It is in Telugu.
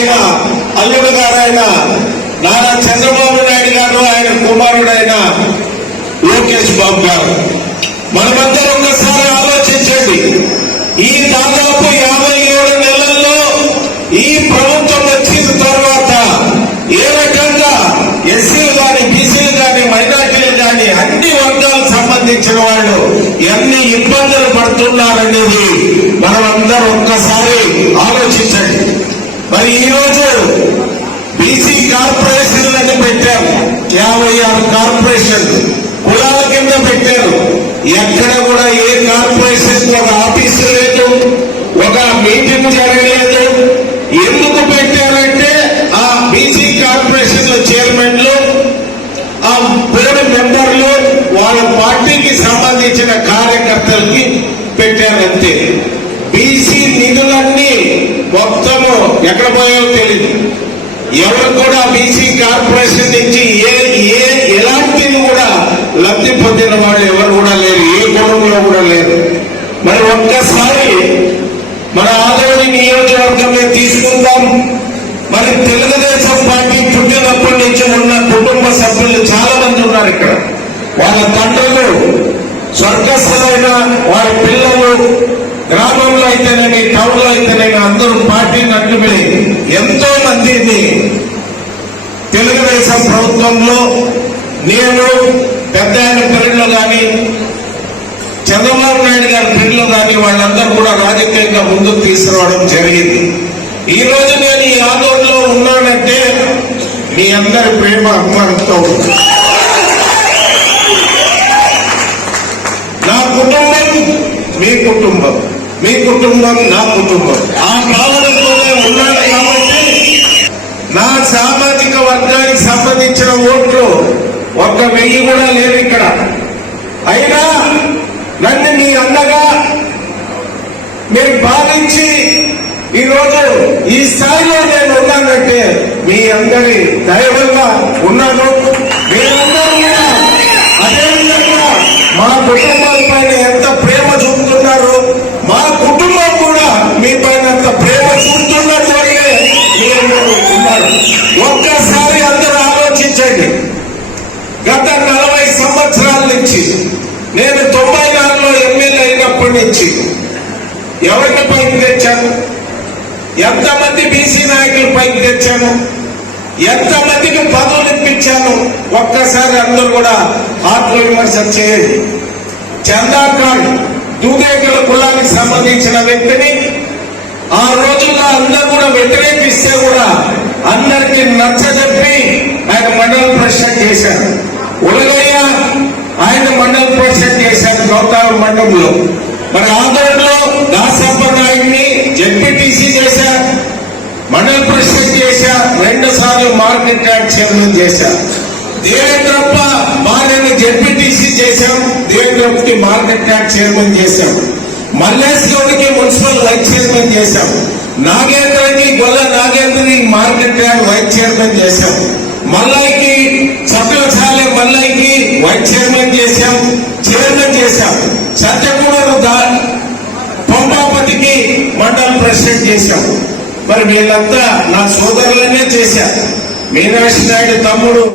ఆయన అల్లుడు గారు ఆయన నారా చంద్రబాబు నాయుడు గారు, ఆయన కుమారుడైన లోకేష్ బాబు గారు. మనమందరం ఒకసారి ఆలోచించండి. ఈ దాదాపు 57 నెలల్లో ఈ ప్రభుత్వం వచ్చిన తర్వాత ఏ రకంగా ఎస్సీలు కానీ, బీసీలు కానీ, మైనార్టీలు కానీ అన్ని వర్గాలకు సంబంధించిన వాళ్ళు ఎన్ని ఇబ్బందులు పడుతున్నారనేది మనమందరం ఒక్కసారి ఆలోచించండి. మరి ఈ రోజు బీసీ కార్పొరేషన్లని పెట్టారు. 56 కార్పొరేషన్లు కులాల కింద పెట్టారు. ఎక్కడ కూడా ఏ కార్పొరేషన్ ఒక ఆఫీసు లేదు, ఒక మీటింగ్ జరగలేదు. ఎందుకు పెట్టారంటే ఆ బీసీ కార్పొరేషన్ చైర్మన్లు, ఆ బోర్డు మెంబర్లు వాళ్ళ పార్టీకి సంబంధించిన కార్యకర్తలకి పెట్టారంతే. బీసీ నిధులన్నీ మొత్తము ఎక్కడ పోయాయో తెలియదు. ఎవరు కూడా బీసీ కార్పొరేషన్ నుంచి ఎలాంటిది కూడా లబ్ధి పొందిన వాళ్ళు ఎవరు కూడా లేరు, ఏ కుటుంబంలో కూడా లేరు. మరి ఒక్కసారి మన ఆదోని నియోజకవర్గంలో తీసుకుందాం. మరి తెలుగుదేశం పార్టీ పుట్టినప్పటి నుంచి ఉన్న కుటుంబ సభ్యులు చాలా మంది ఉన్నారు ఇక్కడ. వాళ్ళ తండ్రులు స్వర్గస్థులైన వాళ్ళ పిల్లలు గ్రామంలో అయితేనేమి, టౌన్ లో అయితేనేమి అందరూ పార్టీ నట్టుబడి ఎంతో మందిని తెలుగుదేశం ప్రభుత్వంలో నేను పెద్ద ఆయన పేరులో కానీ, చంద్రబాబు నాయుడు గారి పేరులో కానీ వాళ్ళందరూ కూడా రాజకీయంగా ముందుకు తీసుకురావడం జరిగింది. ఈ రోజు నేను ఈ ఆందోళనలో ఉన్నానంటే మీ అందరి ప్రేమ అభిమానంతో. నా కుటుంబం మీ కుటుంబం, మీ కుటుంబం నా కుటుంబం, ఆ భావనతోనే ఉన్నాను. కాబట్టి నా సామాజిక వర్గానికి సంబంధించిన ఓట్లు 1,000 కూడా లేవు ఇక్కడ. అయినా నన్ను మీ అన్నగా మీరు భావించి ఈరోజు ఈ స్థాయిలో నేను ఉన్నానంటే మీ అందరి దైవంగా ఉన్నాను. మీరందరూ కూడా అదేవిధంగా మా కుటుంబాల పైన ఎంత ప్రేమ చూపుతున్నారు, మా కుటుంబం కూడా మీ పైన ఎంత ప్రేమ చూపుతున్నట్టు మీరు ఉన్నారు. ఒక్కసారి అందరూ ఆలోచించండి. గత 40 సంవత్సరాల నుంచి నేను 94లో ఎమ్మెల్యే అయినప్పటి నుంచి ఎవరిని పైకి తెచ్చాను, ఎంతమంది బీసీ నాయకులు పైకి తెచ్చాను, ఎంతమందికి పదవులు ఇప్పించాను, ఒక్కసారి అందరూ కూడా ఆత్మ విమర్శ చేయండి. చందాకాండ్ దూదేకల కులానికి సంబంధించిన వ్యక్తిని ఆ రోజుల్లో అందరూ కూడా వ్యతిరేకిస్తే కూడా అందరికీ నచ్చజెప్పి ఆయన మండల ప్రెసిడెంట్ చేశారు. ఉలగయ్య ఆయన మండల ప్రెసిడెంట్ చేశారు గౌతమ మండలంలో. మరి ఆంధ్రలో దాసప్ప నాయుడిని జెడ్పీటీసీ చేశారు, మండల ప్రెసిడెంట్ చేశారు, 2 సార్లు మార్కెట్ యార్డ్ చైర్మన్ చేశారు. దేవేంద్రప్ప భార్యని జెడ్పీటీసీ చేశాం, దేవేంద్రప్పకి మార్కెట్ యార్డ్ చైర్మన్ చేశాం. మల్లేష్ గౌడ్కి మున్సిపల్ వైస్ చైర్మన్ చేశాం. నాగేంద్రకి గొల్ల నాగేంద్రని మార్కెట్ యార్డ్ వైస్ చైర్మన్ చేశాం. మల్లయ్యకి సభ్యశాలే మల్లయ్యకి వైస్ చైర్మన్ చేశాం. సత్యకుమారు పంపాపతికి మండల ప్రెసిడెంట్ చేశాం. మరి వీళ్ళంతా నా సోదరులనే చేశారు. మీనాక్షి నాయుడు తమ్ముడు